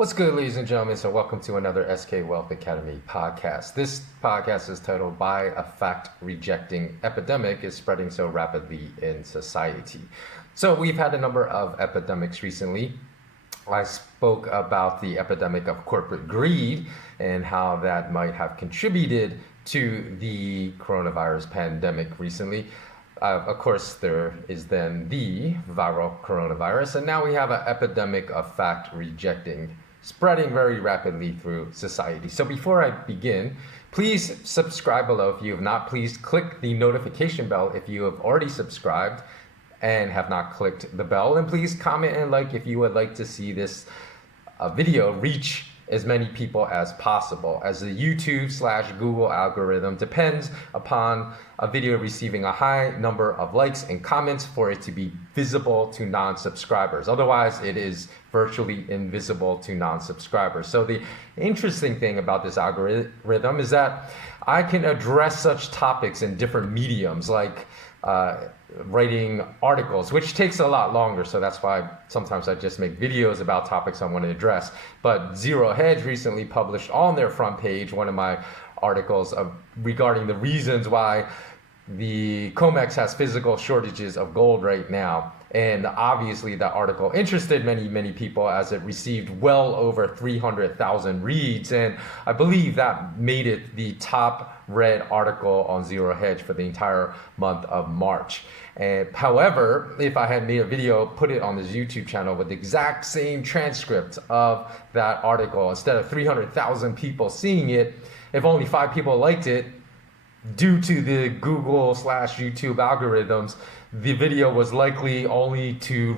What's good, ladies and gentlemen? So welcome to another SK Wealth Academy podcast. This podcast is titled "By a Fact Rejecting Epidemic is Spreading So Rapidly in Society." So we've had a number of epidemics recently. I spoke about the epidemic of corporate greed and how that might have contributed to the coronavirus pandemic recently. Of course, there is then the viral coronavirus, and now we have an epidemic of fact rejecting, spreading very rapidly through society. So before I begin, please subscribe below if you have not. Please click the notification bell if you have already subscribed and have not clicked the bell. And please comment and like if you would like to see this video reach as many people as possible, as the YouTube/Google algorithm depends upon a video receiving a high number of likes and comments for it to be visible to non-subscribers. Otherwise, it is virtually invisible to non-subscribers. So the interesting thing about this algorithm is that I can address such topics in different mediums, like writing articles, which takes a lot longer. So that's why sometimes I just make videos about topics I want to address. But Zero Hedge recently published on their front page one of my articles regarding the reasons why the COMEX has physical shortages of gold right now. And obviously that article interested many people, as it received well over 300,000 reads. And I believe that made it the top read article on Zero Hedge for the entire month of March. And however, if I had made a video, put it on this YouTube channel with the exact same transcript of that article, instead of 300,000 people seeing it, if only 5 people liked it, due to the Google/YouTube algorithms, the video was likely only to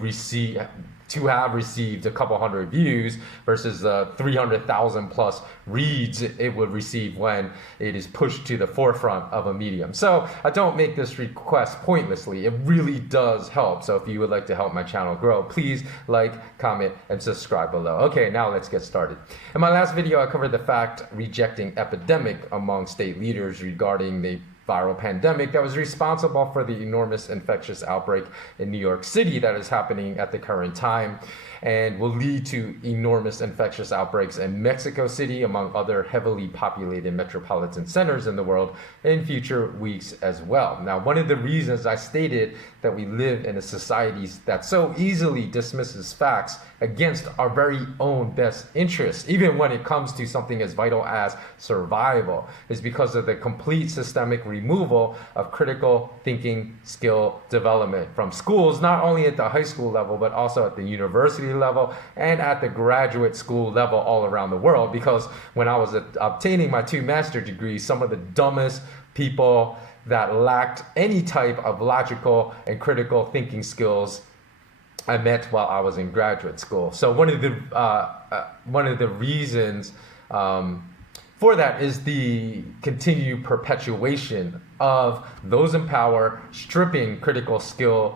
have received a couple hundred views versus the 300,000 plus reads it would receive when it is pushed to the forefront of a medium. So I don't make this request pointlessly. It really does help. So if you would like to help my channel grow, please like, comment, and subscribe below. Okay, now let's get started. In my last video, I covered the fact rejecting epidemic among state leaders regarding the viral pandemic that was responsible for the enormous infectious outbreak in New York City that is happening at the current time, and will lead to enormous infectious outbreaks in Mexico City, among other heavily populated metropolitan centers in the world, in future weeks as well. Now, one of the reasons I stated that we live in a society that so easily dismisses facts against our very own best interests, even when it comes to something as vital as survival, is because of the complete systemic removal of critical thinking skill development from schools, not only at the high school level, but also at the university level and at the graduate school level all around the world. Because when I was obtaining my 2 master's degrees, some of the dumbest people that lacked any type of logical and critical thinking skills I met while I was in graduate school. So one of the reasons for that is the continued perpetuation of those in power stripping critical thinking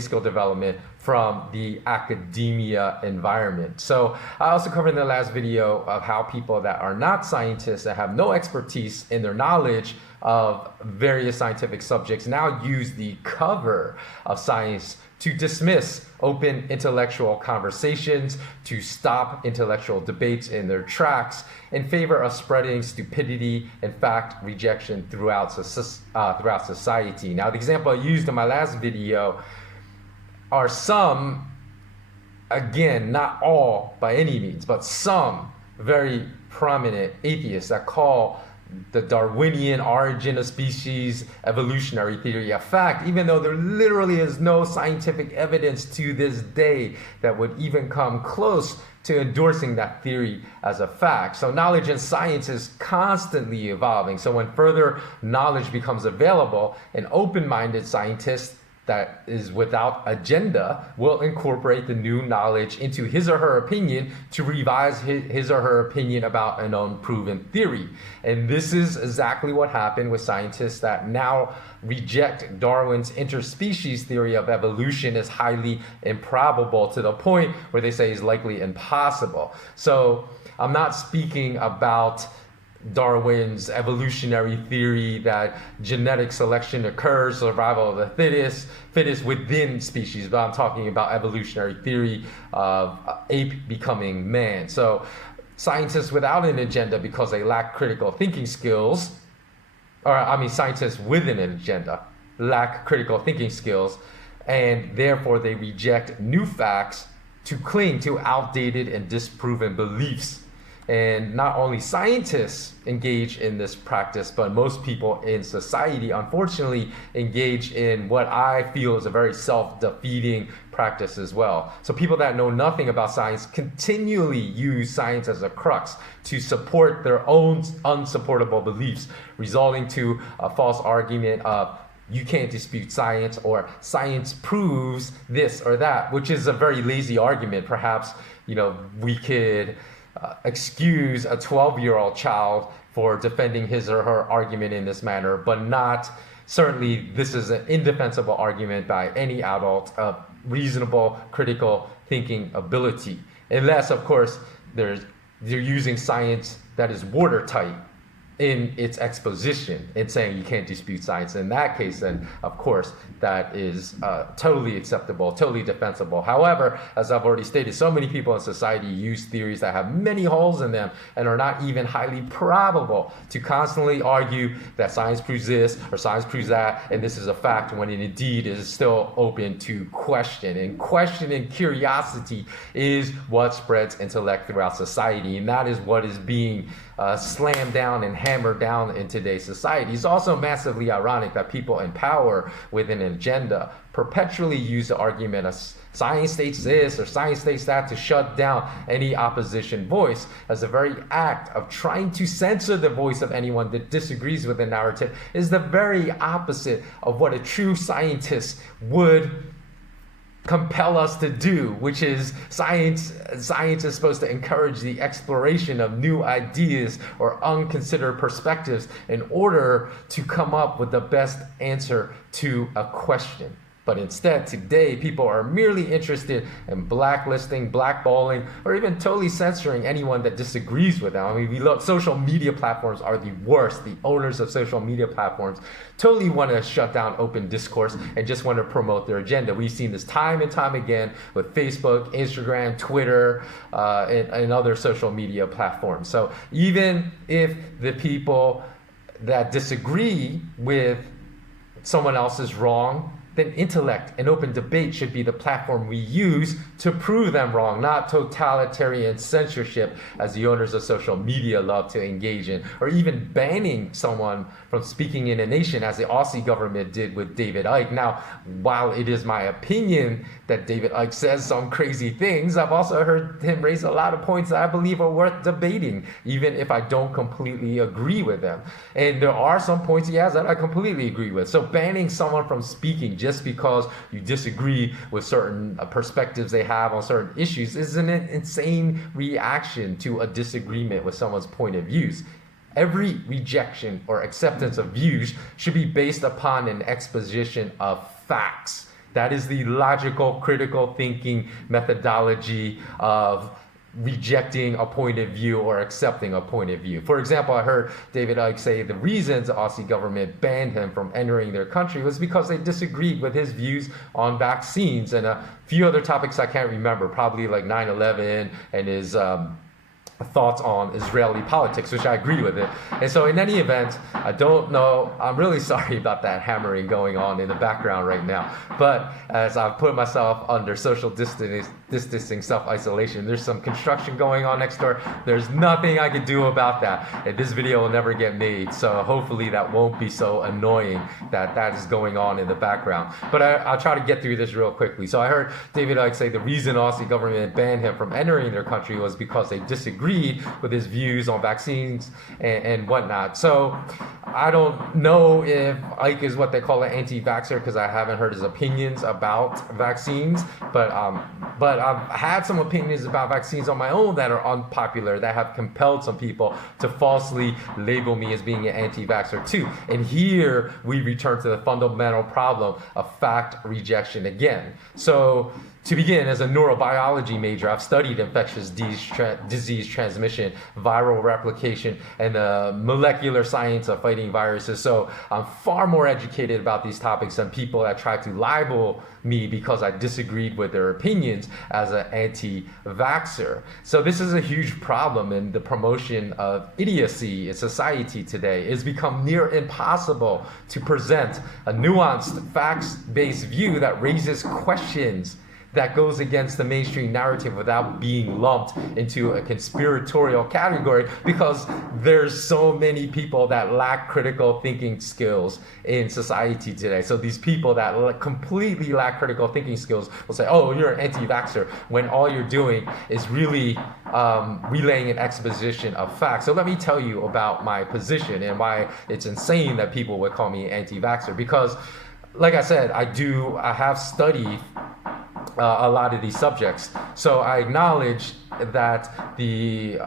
skill development from the academia environment. So I also covered in the last video of how people that are not scientists, that have no expertise in their knowledge of various scientific subjects, now use the cover of science to dismiss open intellectual conversations, to stop intellectual debates in their tracks in favor of spreading stupidity and fact rejection throughout society. Now, the example I used in my last video are some, again, not all by any means, but some very prominent atheists that call the Darwinian origin of species evolutionary theory a fact, even though there literally is no scientific evidence to this day that would even come close to endorsing that theory as a fact. So knowledge and science is constantly evolving. So when further knowledge becomes available, an open-minded scientist that is without agenda will incorporate the new knowledge into his or her opinion to revise his or her opinion about an unproven theory. And this is exactly what happened with scientists that now reject Darwin's interspecies theory of evolution as highly improbable, to the point where they say is likely impossible. So I'm not speaking about Darwin's evolutionary theory that genetic selection occurs, survival of the fittest within species, but I'm talking about evolutionary theory of ape becoming man. So scientists without an agenda because they lack critical thinking skills, scientists with an agenda lack critical thinking skills, and therefore they reject new facts to cling to outdated and disproven beliefs. And not only scientists engage in this practice, but most people in society, unfortunately, engage in what I feel is a very self-defeating practice as well. So people that know nothing about science continually use science as a crux to support their own unsupportable beliefs, resulting to a false argument of you can't dispute science, or science proves this or that, which is a very lazy argument. Perhaps, we could excuse a 12-year-old child for defending his or her argument in this manner, but not certainly this is an indefensible argument by any adult of reasonable critical thinking ability, unless of course they're using science that is watertight in its exposition and saying you can't dispute science. In that case, then of course that is totally acceptable, totally defensible. However, as I've already stated, so many people in society use theories that have many holes in them and are not even highly probable, to constantly argue that science proves this or science proves that, and this is a fact, when it indeed is still open to question. And question and curiosity is what spreads intellect throughout society, and that is what is being slammed down and hammered down in today's society. It's also massively ironic that people in power with an agenda perpetually use the argument of science states this or science states that to shut down any opposition voice, as the very act of trying to censor the voice of anyone that disagrees with the narrative is the very opposite of what a true scientist would compel us to do, which is science is supposed to encourage the exploration of new ideas or unconsidered perspectives in order to come up with the best answer to a question. But instead, today, people are merely interested in blacklisting, blackballing, or even totally censoring anyone that disagrees with them. I mean, we look, social media platforms are the worst. The owners of social media platforms totally want to shut down open discourse and just want to promote their agenda. We've seen this time and time again with Facebook, Instagram, Twitter, and other social media platforms. So even if the people that disagree with someone else is wrong, then intellect and open debate should be the platform we use to prove them wrong, not totalitarian censorship as the owners of social media love to engage in, or even banning someone from speaking in a nation as the Aussie government did with David Icke. Now, while it is my opinion that David Icke says some crazy things, I've also heard him raise a lot of points that I believe are worth debating, even if I don't completely agree with them. And there are some points he has that I completely agree with. So banning someone from speaking just because you disagree with certain perspectives they have on certain issues is an insane reaction to a disagreement with someone's point of views. Every rejection or acceptance of views should be based upon an exposition of facts. That is the logical, critical thinking methodology of rejecting a point of view or accepting a point of view. For example, I heard David Icke say the reasons the Aussie government banned him from entering their country was because they disagreed with his views on vaccines and a few other topics I can't remember, probably like 9/11 and his thoughts on Israeli politics, which I agree with it. And so in any event, I don't know, I'm really sorry about that hammering going on in the background right now. But as I've put myself under social distancing, self-isolation, there's some construction going on next door. There's nothing I can do about that. And this video will never get made. So hopefully that won't be so annoying that that is going on in the background. But I'll try to get through this real quickly. So I heard David Icke say the reason Aussie government banned him from entering their country was because they disagreed with his views on vaccines and whatnot. So I don't know if Icke is what they call an anti-vaxxer because I haven't heard his opinions about vaccines, but I've had some opinions about vaccines on my own that are unpopular, that have compelled some people to falsely label me as being an anti-vaxxer too. And here we return to the fundamental problem of fact rejection again. So To begin, as a neurobiology major, I've studied infectious disease transmission, viral replication, and the molecular science of fighting viruses. So I'm far more educated about these topics than people that try to libel me because I disagreed with their opinions as an anti-vaxxer. So this is a huge problem in the promotion of idiocy in society today. It's become near impossible to present a nuanced, facts-based view that raises questions that goes against the mainstream narrative without being lumped into a conspiratorial category, because there's so many people that lack critical thinking skills in society today. So these people that completely lack critical thinking skills will say, oh, you're an anti-vaxxer, when all you're doing is really relaying an exposition of facts. So let me tell you about my position and why it's insane that people would call me anti-vaxxer. Because, like I said, I have studied a lot of these subjects. So I acknowledge that the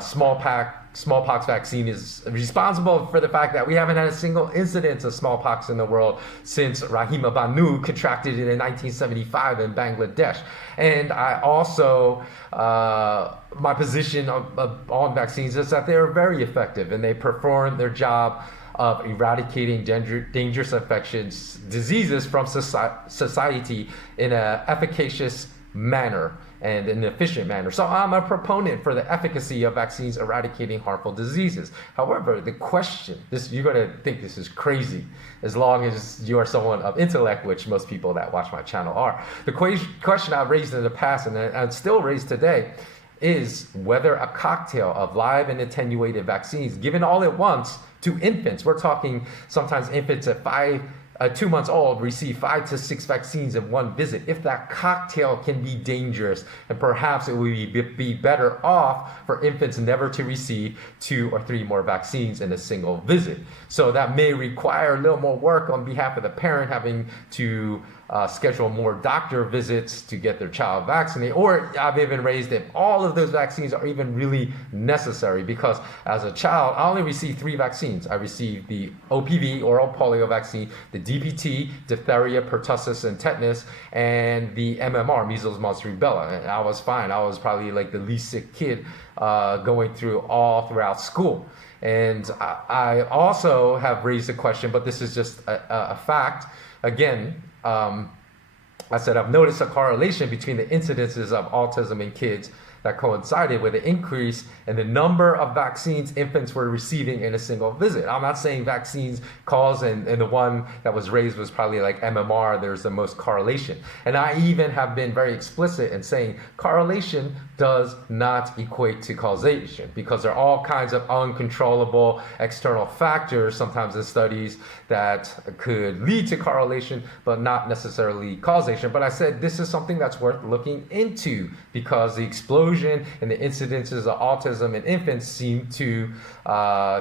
smallpox vaccine is responsible for the fact that we haven't had a single incidence of smallpox in the world since Rahima Banu contracted it in 1975 in Bangladesh. And I also, my position on vaccines is that they're very effective and they perform their job of eradicating dangerous infectious diseases from society in an efficacicious manner and an efficient manner. So I'm a proponent for the efficacy of vaccines eradicating harmful diseases. However, the question, you're going to think this is crazy as long as you are someone of intellect, which most people that watch my channel are. The question I've raised in the past and I still raise today is whether a cocktail of live and attenuated vaccines given all at once to infants, we're talking sometimes infants at 2 months old receive 5 to 6 vaccines in one visit. If that cocktail can be dangerous, and perhaps it would be better off for infants never to receive 2 or 3 more vaccines in a single visit. So that may require a little more work on behalf of the parent, having to schedule more doctor visits to get their child vaccinated. Or I've even raised if all of those vaccines are even really necessary, because as a child, I only received 3 vaccines. I received the OPV, oral polio vaccine, the DPT, diphtheria, pertussis, and tetanus, and the MMR, measles, mumps, rubella. And I was fine. I was probably like the least sick kid going through all throughout school. And I also have raised a question, but this is just a fact. Again, I said I've noticed a correlation between the incidences of autism in kids that coincided with an increase in the number of vaccines infants were receiving in a single visit. I'm not saying vaccines cause, and the one that was raised was probably like MMR, there's the most correlation. And I even have been very explicit in saying correlation does not equate to causation, because there are all kinds of uncontrollable external factors, sometimes in studies, that could lead to correlation, but not necessarily causation. But I said this is something that's worth looking into, because the explosion and the incidences of autism in infants seem to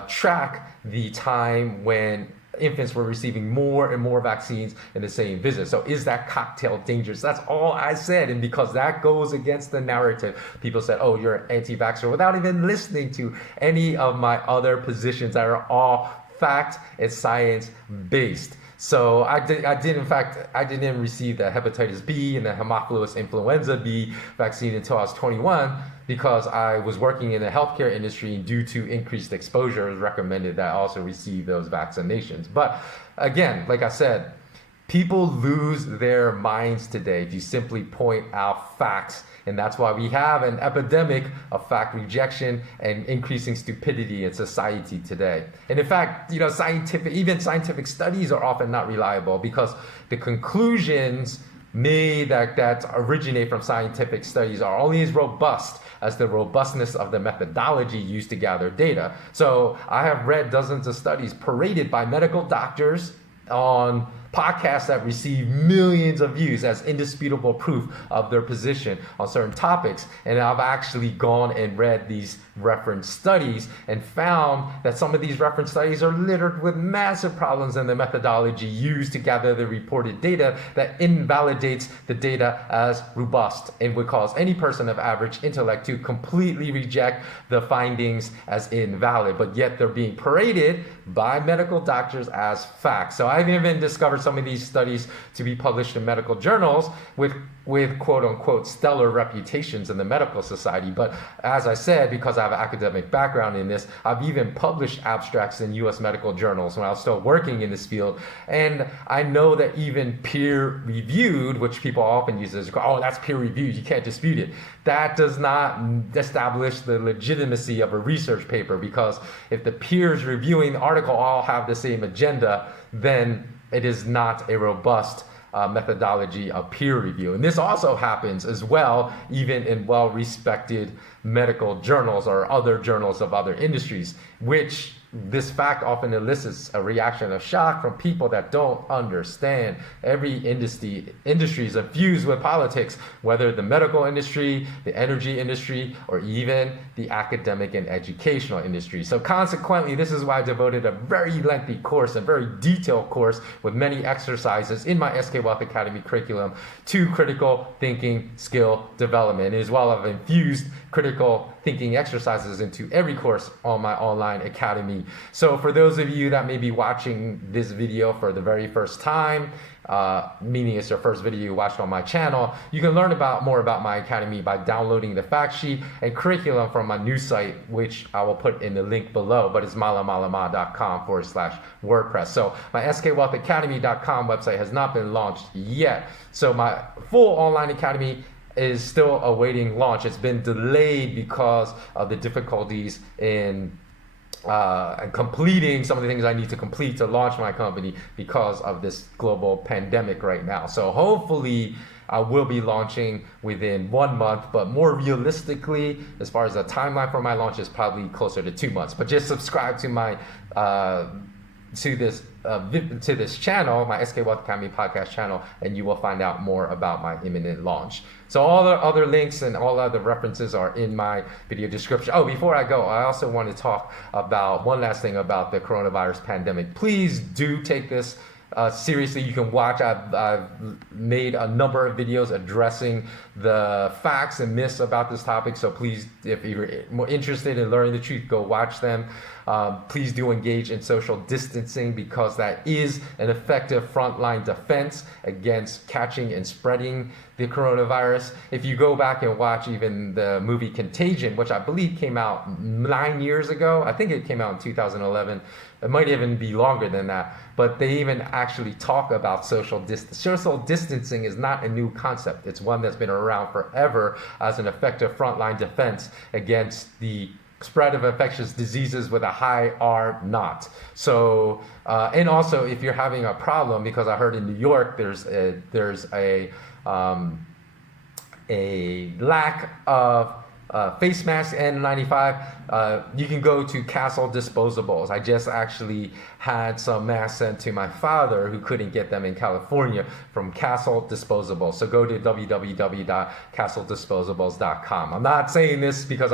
track the time when infants were receiving more and more vaccines in the same visit. So is that cocktail dangerous? That's all I said. And because that goes against the narrative, people said, oh, you're an anti-vaxxer, without even listening to any of my other positions that are all fact and science based. So I didn't receive the hepatitis B and the Haemophilus influenza B vaccine until I was 21, because I was working in the healthcare industry, and due to increased exposure, it was recommended that I also receive those vaccinations. But again, like I said, people lose their minds today if you simply point out facts. And that's why we have an epidemic of fact rejection and increasing stupidity in society today. And in fact, scientific studies are often not reliable, because the conclusions made that originate from scientific studies are only as robust as the robustness of the methodology used to gather data. So I have read dozens of studies paraded by medical doctors on podcasts that receive millions of views as indisputable proof of their position on certain topics. And I've actually gone and read these reference studies and found that some of these reference studies are littered with massive problems in the methodology used to gather the reported data that invalidates the data as robust and would cause any person of average intellect to completely reject the findings as invalid, but yet they're being paraded by medical doctors as facts. So I've even discovered some of these studies to be published in medical journals with quote unquote stellar reputations in the medical society. But as I said, because I have an academic background in this, I've even published abstracts in US medical journals when I was still working in this field. And I know that even peer reviewed, which people often use as, oh, that's peer reviewed, you can't dispute it. That does not establish the legitimacy of a research paper, because if the peers reviewing the article all have the same agenda, then it is not a robust methodology of peer review. And this also happens as well, even in well-respected medical journals or other journals of other industries, which this fact often elicits a reaction of shock from people that don't understand. Every industry is infused with politics, whether the medical industry, the energy industry, or even the academic and educational industry. So consequently, this is why I devoted a very lengthy course, a very detailed course with many exercises in my SK Wealth Academy curriculum to critical thinking skill development, as well as infused critical thinking exercises into every course on my online academy. So for those of you that may be watching this video for the very first time, meaning it's your first video you watched on my channel, you can learn more about my academy by downloading the fact sheet and curriculum from my new site, which I will put in the link below, but it's malamalama.com/WordPress. So my skwealthacademy.com website has not been launched yet. So my full online academy is still awaiting launch. It's been delayed because of the difficulties in completing some of the things I need to complete to launch my company because of this global pandemic right now. So hopefully I will be launching within 1 month, but more realistically, as far as the timeline for my launch, is probably closer to 2 months. But just subscribe to my to this channel, my SK Wealth Academy podcast channel, and you will find out more about my imminent launch. So all the other links and all other references are in my video description. Oh, before I go, I also want to talk about one last thing about the coronavirus pandemic. Please do take this seriously. You can watch, I've made a number of videos addressing the facts and myths about this topic, so please, if you're more interested in learning the truth, go watch them. Please do engage in social distancing, because that is an effective frontline defense against catching and spreading the coronavirus. If you go back and watch even the movie Contagion, which I believe came out 9 years ago, I think it came out in 2011, it might even be longer than that, but they even actually talk about social distance. Social distancing is not a new concept. It's one that's been around forever as an effective frontline defense against the spread of infectious diseases with a high R naught. So, and also if you're having a problem, because I heard in New York there's a lack of face mask N95, you can go to Castle Disposables. I just actually had some masks sent to my father who couldn't get them in California from Castle Disposables. So go to www.castledisposables.com. I'm not saying this because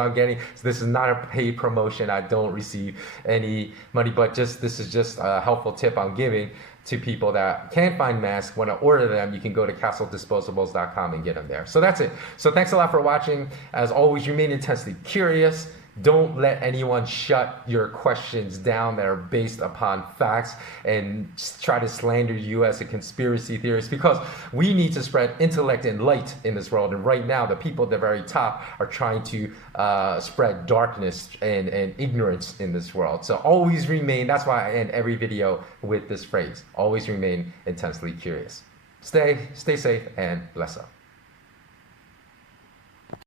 this is not a paid promotion. I don't receive any money, but this is just a helpful tip I'm giving to people that can't find masks. Want to order them, you can go to castledisposables.com and get them there. So that's it. So thanks a lot for watching. As always, remain intensely curious. Don't let anyone shut your questions down that are based upon facts and try to slander you as a conspiracy theorist, because we need to spread intellect and light in this world. And right now, the people at the very top are trying to spread darkness and ignorance in this world. So always remain, that's why I end every video with this phrase, always remain intensely curious. Stay safe and bless up.